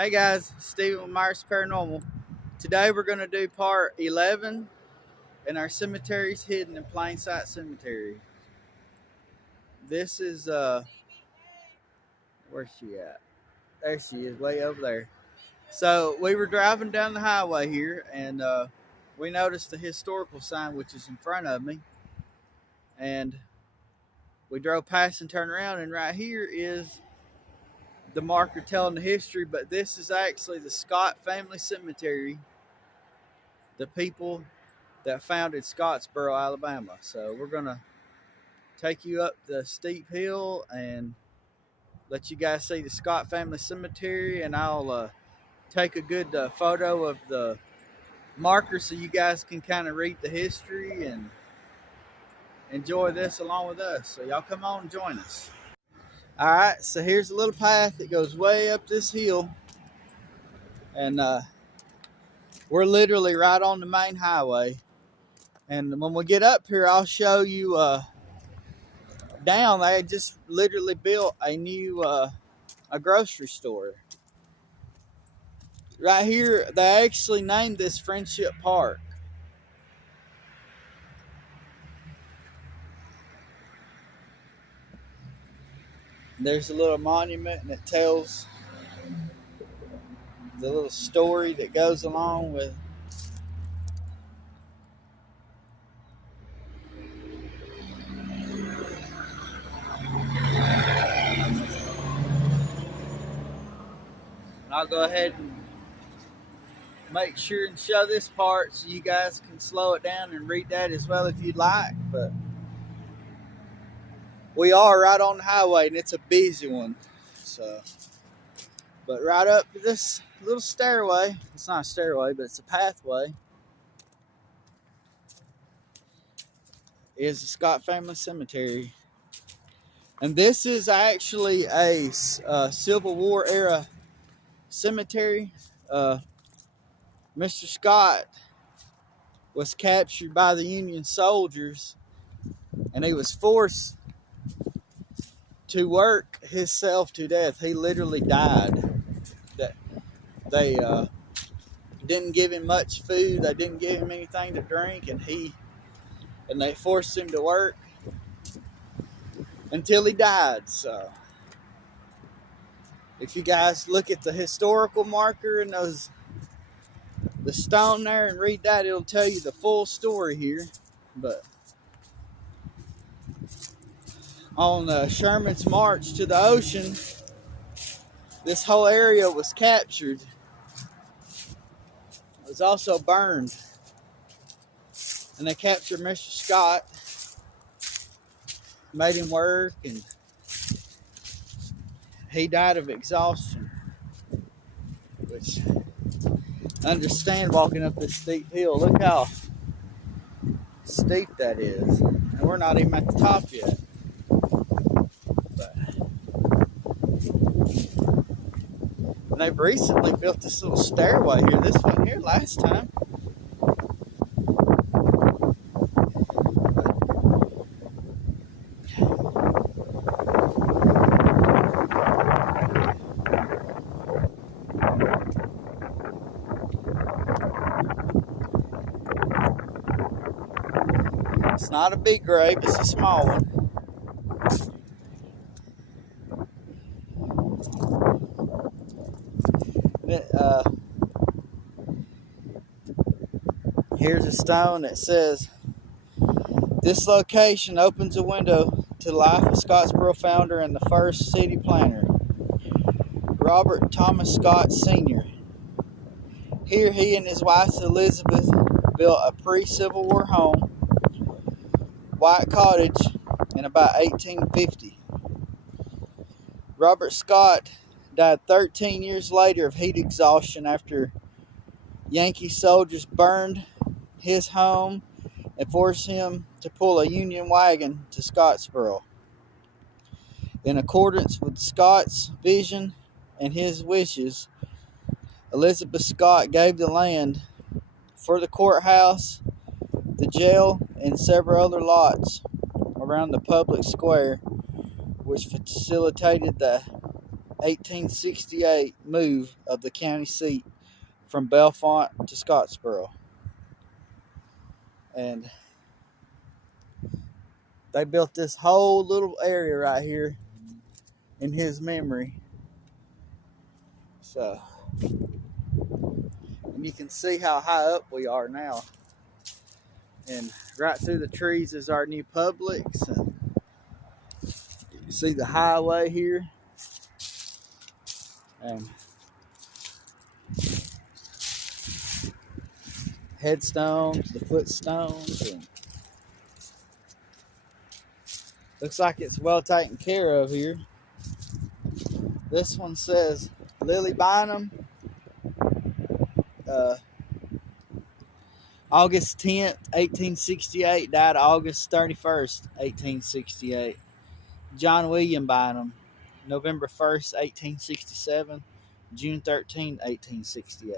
Hey guys, Steven with Myers Paranormal. Today we're going to do part 11 in our cemeteries hidden in plain sight cemetery. This is, where's she at? There she is, way over there. So we were driving down the highway here and we noticed a historical sign which is in front of me. And we drove past and turned around, and right here is the marker telling the history, but this is actually the Scott family cemetery. The people that founded Scottsboro, Alabama. So we're gonna take you up the steep hill and let you guys see the Scott family cemetery, and I'll take a good photo of the marker so you guys can kind of read the history and enjoy this along with us. So y'all come on and join us. All right, so here's a little path that goes way up this hill, and we're literally right on the main highway. And when we get up here, I'll show you down. They just literally built a new a grocery store. Right here, they actually named this Friendship Park. There's a little monument, and it tells the little story that goes along with. And I'll go ahead and make sure and show this part so you guys can slow it down and read that as well if you'd like. But we are right on the highway, and it's a busy one. So, but right up this little stairway, it's not a stairway, but it's a pathway, is the Scott family cemetery. And this is actually a Civil War era cemetery. Mr. Scott was captured by the Union soldiers, and he was forced to work himself to death. He literally died. They didn't give him much food. They didn't give him anything to drink, and they forced him to work until he died. So if you guys look at the historical marker and the stone there and read that, it'll tell you the full story here. But on Sherman's march to the ocean, this whole area was captured. It was also burned, and they captured Mr. Scott, made him work, and he died of exhaustion, which I understand walking up this steep hill. Look how steep that is, and we're not even at the top yet. But they've recently built this little stairway here. This wasn't here last time. It's not a big grave, it's a small one. Here's a stone that says, "This location opens a window to the life of Scottsboro founder and the first city planner, Robert Thomas Scott Sr. Here he and his wife Elizabeth built a pre-Civil War home, white cottage, in about 1850. Robert Scott died 13 years later of heat exhaustion after Yankee soldiers burned his home and forced him to pull a Union wagon to Scottsboro. In accordance with Scott's vision and his wishes, Elizabeth Scott gave the land for the courthouse, the jail, and several other lots around the public square, which facilitated the 1868 move of the county seat from Bellefonte to Scottsboro. And they built this whole little area right here in his memory. So, and you can see how high up we are now. And right through the trees is our new Publix. And you can see the highway here. And headstones, the footstones, and looks like it's well taken care of here. This one says Lily Bynum, August 10th, 1868, died August 31st, 1868. John William Bynum, November 1st, 1867, June 13th, 1868.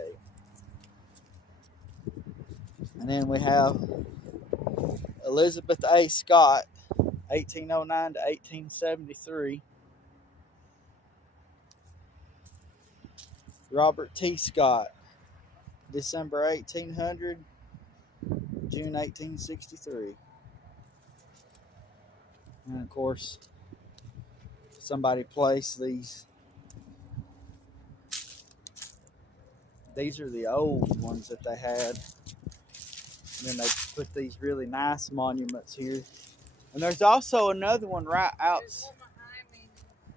And then we have Elizabeth A. Scott, 1809 to 1873. Robert T. Scott, December 1800, June 1863. And of course, somebody placed these. These are the old ones that they had. And then they put these really nice monuments here. And there's also another one right out.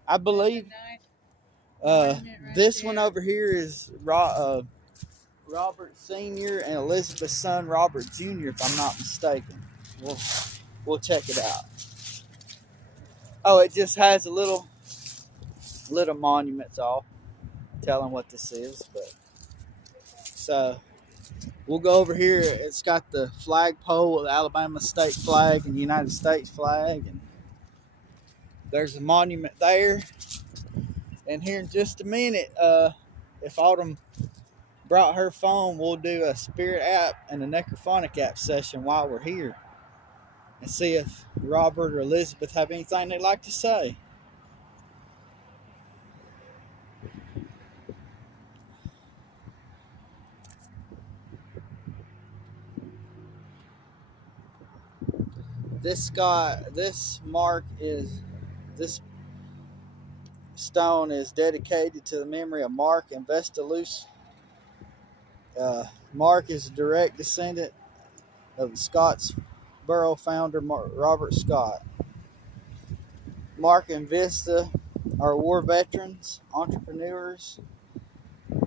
I believe this one over here is Robert Sr. and Elizabeth's son Robert Jr., if I'm not mistaken. We'll check it out. Oh, it just has a little monuments all telling what this is. But so we'll go over here. It's got the flagpole with the Alabama state flag and the United States flag, and there's a monument there. And here in just a minute, if Autumn brought her phone, we'll do a spirit app and a necrophonic app session while we're here and see if Robert or Elizabeth have anything they'd like to say. This stone is dedicated to the memory of Mark and Vesta Luce. Mark is a direct descendant of the Scottsboro founder Robert Scott. Mark and Vesta are war veterans, entrepreneurs,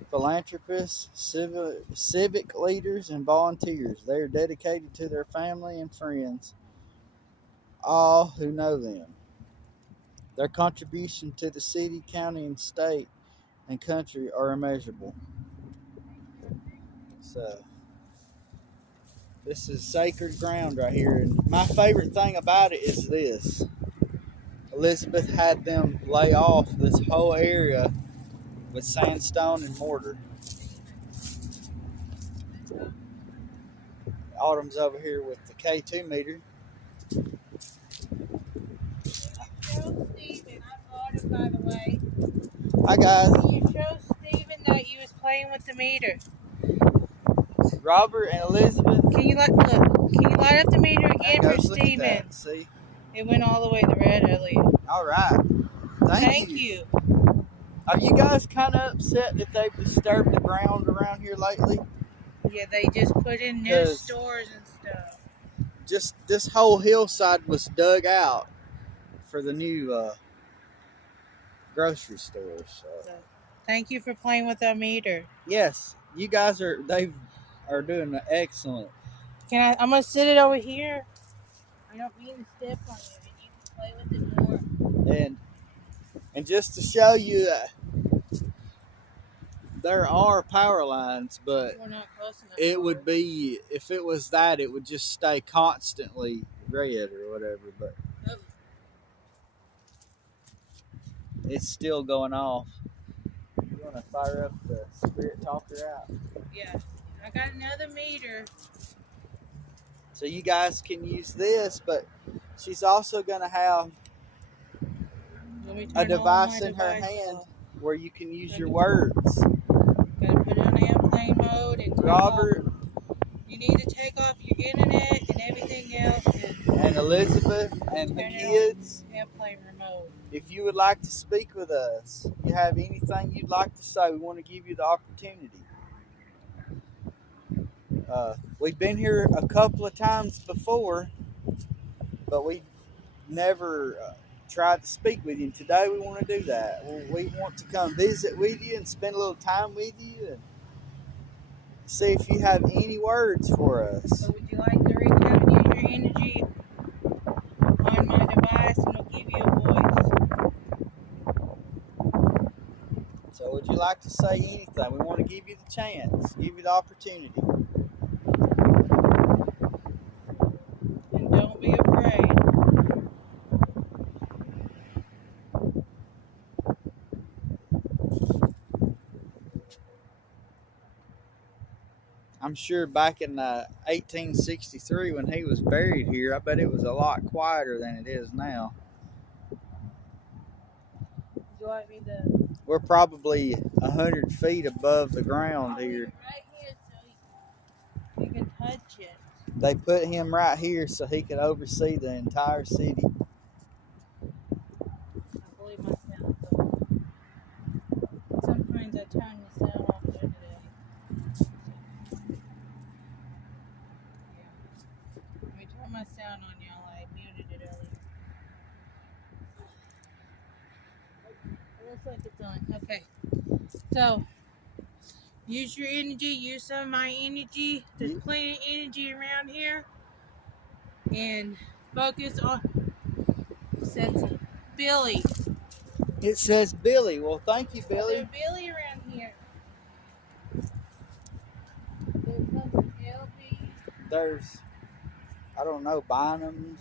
philanthropists, civic leaders, and volunteers. They are dedicated to their family and friends, all who know them. Their contribution to the city, county, and state and country are immeasurable. So, this is sacred ground right here. And my favorite thing about it is this. Elizabeth had them lay off this whole area with sandstone and mortar. Autumn's over here with the K2 meter. Show Steven, I'm Autumn, by the way. Hi guys. Can you show Steven that you was playing with the meter? Robert and Elizabeth. Can you light up the meter again for Steven? See? It went all the way to red earlier. All right. Thank you. Are you guys kind of upset that they've disturbed the ground around here lately? Yeah, they just put in new stores and stuff. Just this whole hillside was dug out for the new grocery stores. So, thank you for playing with our meter. Yes, you guys are doing excellent. I'm gonna sit it over here. I don't mean to step on you, and you can play with it more. And just to show you that there are power lines, but we're not close enough. It would be, if it was that, it would just stay constantly red or whatever. But it's still going off. You want to fire up the spirit talker out? Yeah, I got another meter. So you guys can use this, but she's also going to have a device in her hand where you can use your words. Gotta put it on airplane mode and Robert you need to take off your internet and everything else and Elizabeth and the kids. Airplane remote. If you would like to speak with us, you have anything you'd like to say, we want to give you the opportunity. We've been here a couple of times before, but we never tried to speak with you. And today we want to do that. We want to come visit with you and spend a little time with you and see if you have any words for us. So would you like to reach out and use your energy on my device and it'll give you a voice? So would you like to say anything? We want to give you the chance, give you the opportunity. And don't be afraid. I'm sure back in 1863 when he was buried here, I bet it was a lot quieter than it is now. Would you like me to? We're probably 100 feet above the ground here. Right here so you can touch it. They put him right here so he could oversee the entire city. I believe my sound's off. Sometimes I turn the sound off there today. Let me turn my sound on, y'all. I muted it earlier. It looks like it's on. Okay. So, use your energy. Use some of my energy. There's plenty of energy around here. And focus on. It says Billy. It says Billy. Well, thank you, Billy. There's Billy around here. There's something LB. There's, I don't know, Bynums.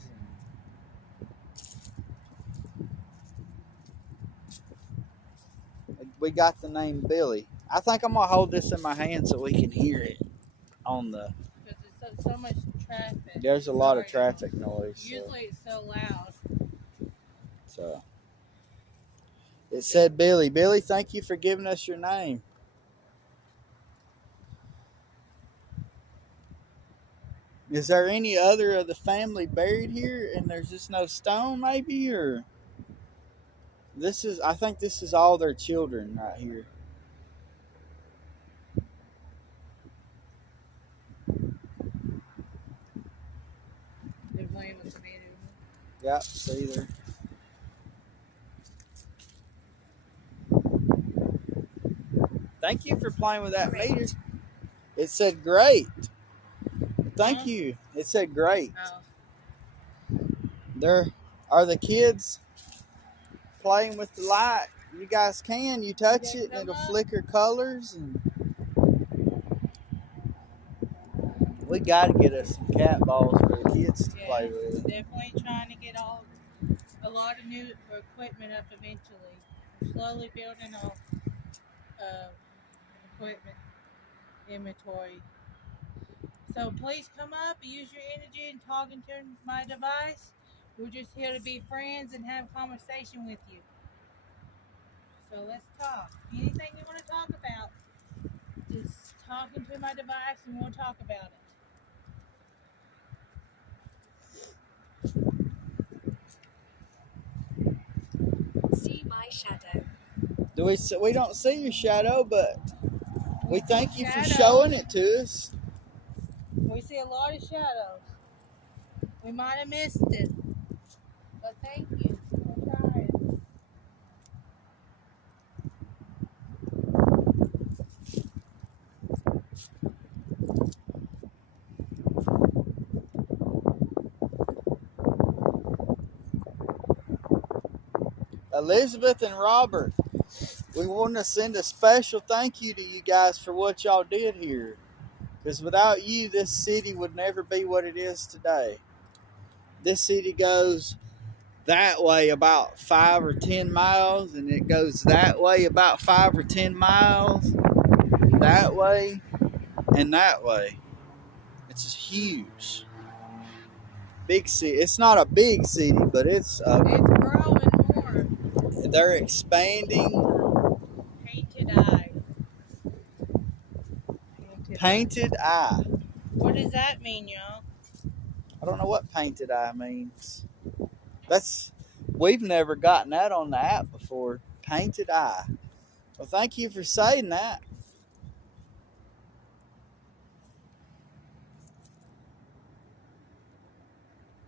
We got the name Billy. I think I'm going to hold this in my hand so we can hear it on the... Because there's so much traffic. There's a lot of traffic noise. Usually it's so loud. So it said Billy. Billy, thank you for giving us your name. Is there any other of the family buried here and there's just no stone maybe? Or this is, I think this is all their children right here. They're playing with tomatoes. Yep, see there. Thank you for playing with that meter. It said great. Thank you. It said great. Oh. There are the kids playing with the light. You guys can. You touch it and it'll flicker colors. And we got to get us some cat balls for the kids to play with. Definitely trying to get a lot of new equipment up eventually. We're slowly building our equipment inventory. So please come up, use your energy and talk into my device. We're just here to be friends and have a conversation with you. So let's talk. Anything you want to talk about, just talk into my device and we'll talk about it. See my shadow. We don't see your shadow, but we thank you for showing it to us. We see a lot of shadows. We might have missed it, but thank you for trying. Elizabeth and Robert, we want to send a special thank you to you guys for what y'all did here. Because without you, this city would never be what it is today. This city goes that way about 5 or 10 miles, and it goes that way about 5 or 10 miles, that way, and that way. It's huge. Big city. It's not a big city, but it's growing more. They're expanding. Painted eye. What does that mean, y'all? I don't know what painted eye means. We've never gotten that on the app before. Painted eye. Well, thank you for saying that.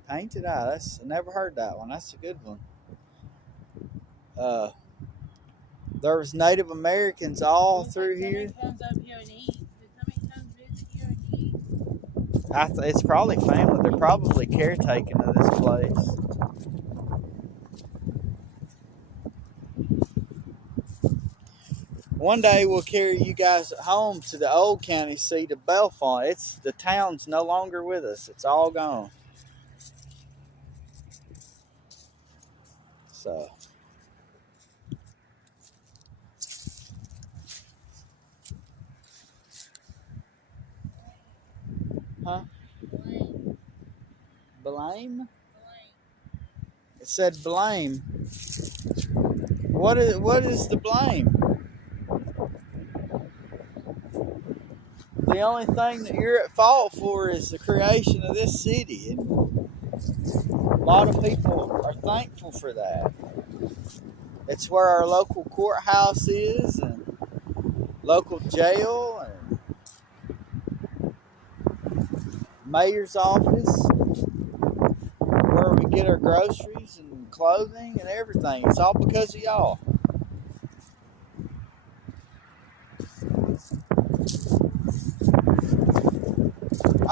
Painted eye. I never heard that one. That's a good one. Uh, there was Native Americans all through here. Comes up here and eat. Did somebody come visit here and eat? It's probably family. They're probably caretaking of this place. One day we'll carry you guys home to the old county seat of Bellefonte. The town's no longer with us. It's all gone. So, huh? Blame. Blame? Blame. It said blame. What is the blame? The only thing that you're at fault for is the creation of this city, and a lot of people are thankful for that. It's where our local courthouse is, and local jail, and mayor's office, where we get our groceries and clothing and everything. It's all because of y'all.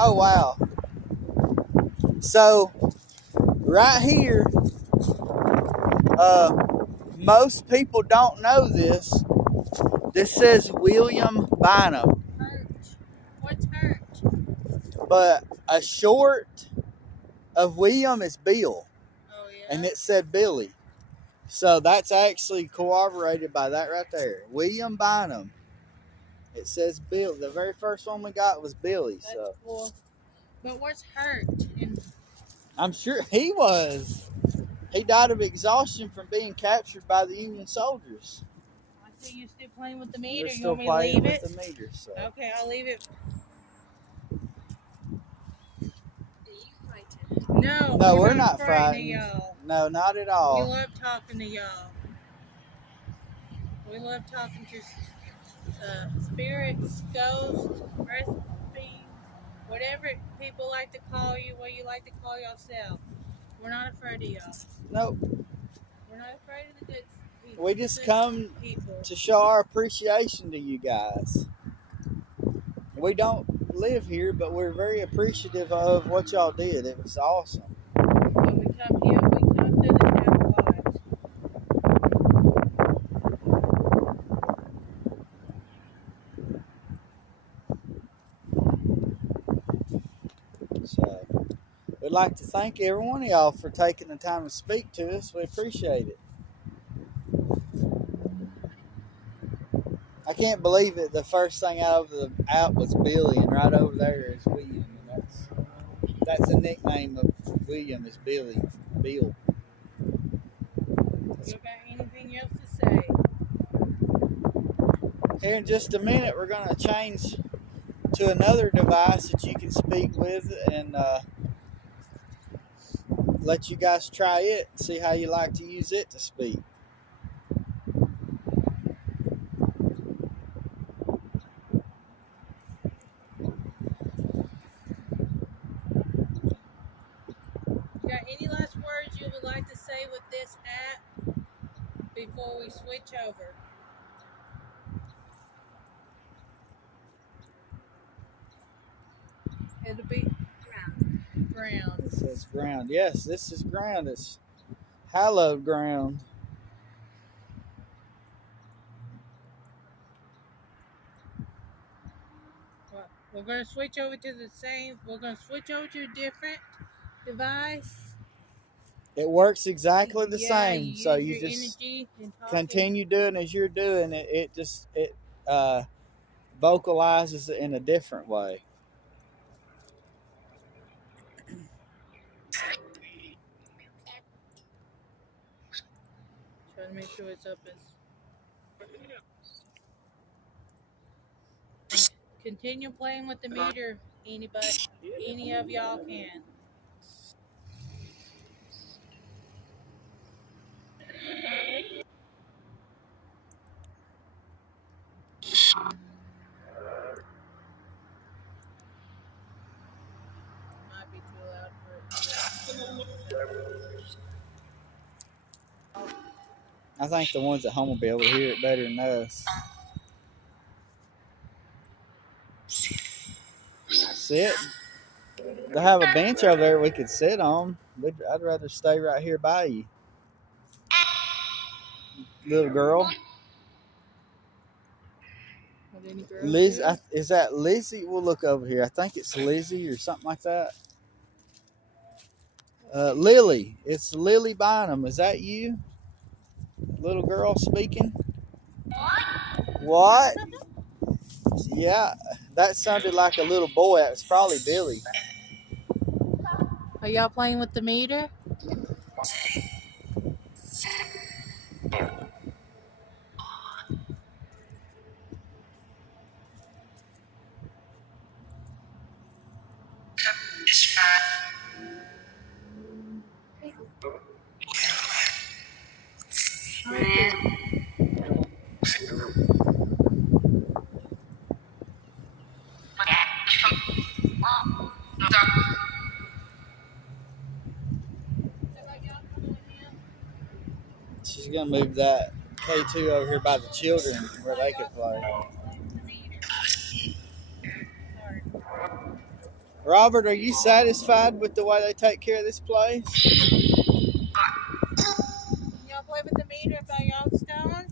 Oh wow. So right here, most people don't know this. This says William Bynum, Hurt. What's hurt? but a short of William is Bill, Oh, yeah? and it said Billy. So that's actually corroborated by that right there. William Bynum. It says Bill. The very first one we got was Billy. That's So cool. But what's hurt? And I'm sure he was. He died of exhaustion from being captured by the Union soldiers. I see you still playing with the meter. We're You still want me to playing leave with it? the meter. So. Okay, I'll leave it. Are you frightened? No, No, we're not not frightened. y'all. No, not at We all. love talking to y'all. We love talking to spirits, ghosts, earth beings, whatever people like to call you, what you like to call yourself. We're not afraid of y'all. Nope. We're not afraid of the good people. We just good come people. to show our appreciation to you guys. We don't live here, but we're very appreciative of what y'all did. It was awesome. When we come here, we come to the town lives. So we'd like to thank every one of y'all for taking the time to speak to us. We appreciate it. I can't believe it. The first thing out of the app was Billy, and right over there is William. And that's a nickname of William is Billy. Bill. You got anything else to say? Here in just a minute, we're going to change to another device that you can speak with and let you guys try it and see how you like to use it to speak. You got any last words you would like to say with this app before we switch over? It'll be ground. It says ground. Yes, this is ground. It's hallowed ground. Well, we're going to switch over to the same. We're going to switch over to a different device. It works exactly the Yeah, same. So you your just energy and continue doing as you're doing. It vocalizes it in a different way. Trying to make sure it's up as. Continue playing with the meter. Any of y'all can. Might be too loud for you to hear. I think the ones at home will be able to hear it better than us. Sit. They have a bench over there we could sit on. I'd rather stay right here by you, little girl. Are there any girls Liz, here? is that Lizzie? We'll look over here. I think it's Lizzie or something like that. Lily. It's Lily Bynum. Is that you, little girl speaking? What? Yeah, that sounded like a little boy. It's probably Billy. Are y'all playing with the meter? She's gonna move that K2 over here by the children where they could play. Robert, are you satisfied with the way they take care of this place? Y'all play with the meter by y'all stone?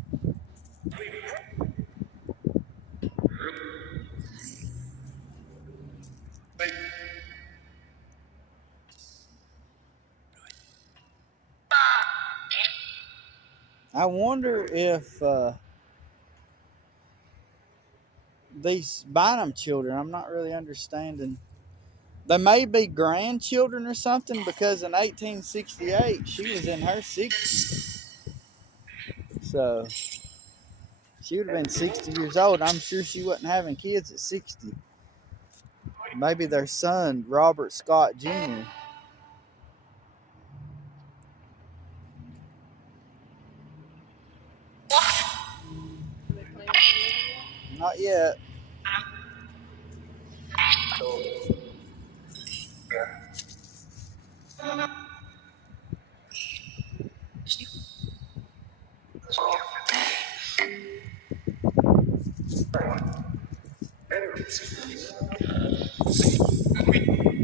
I wonder if these Bynum children, I'm not really understanding. They may be grandchildren or something because in 1868 she was in her 60s. So she would have been 60 years old. I'm sure she wasn't having kids at 60. Maybe their son, Robert Scott Jr. Not yet.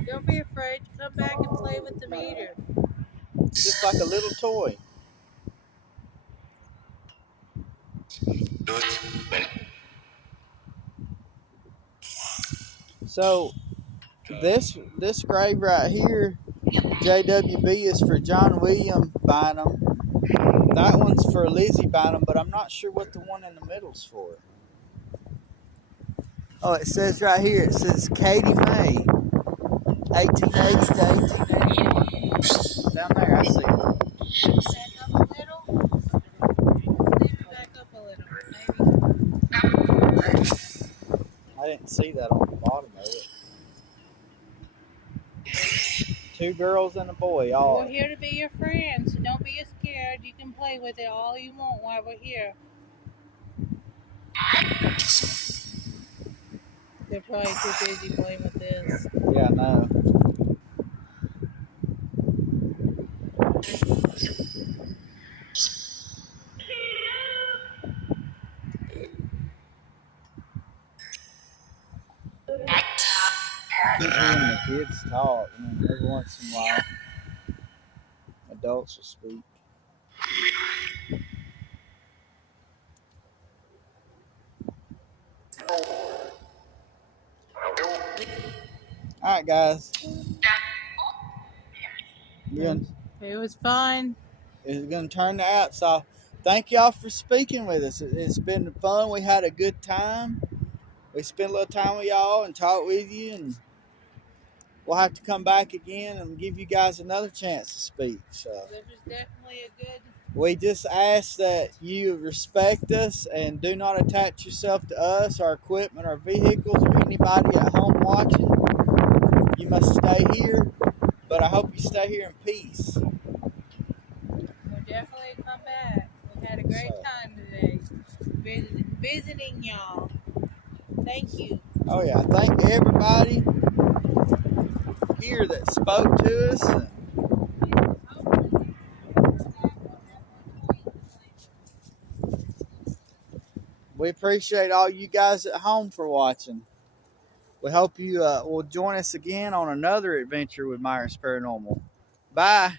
Don't be afraid. Come back and play with the meter. Just like a little toy. So this grave right here, JWB, is for John William Bynum. That one's for Lizzie Bynum, but I'm not sure what the one in the middle's for. Oh, it says right here, it says Katie May, 1880 to 1880. Down there, I see it. Back up a little. Maybe back up a little. Maybe. I didn't see that on the bottom of it. Two girls and a boy. All We're here to be your friends, so don't be scared. You can play with it all you want while we're here. They're probably too busy playing with this. Yeah, I know. Keep hearing the kids talk, and every once in a while, adults will speak. All right, guys. It was fun. It's going to turn the apps off. Thank y'all for speaking with us. It's been fun. We had a good time. We spent a little time with y'all and talked with you, and we'll have to come back again and give you guys another chance to speak. So This was definitely a good We just ask that you respect us and do not attach yourself to us, our equipment, our vehicles, or anybody at home watching. You must stay here, but I hope you stay here in peace. We'll definitely come back. We had a great So, time today visiting y'all. Thank you. oh yeah, thank everybody here that spoke to us. And we appreciate all you guys at home for watching. We hope you will join us again on another adventure with Myers Paranormal. Bye.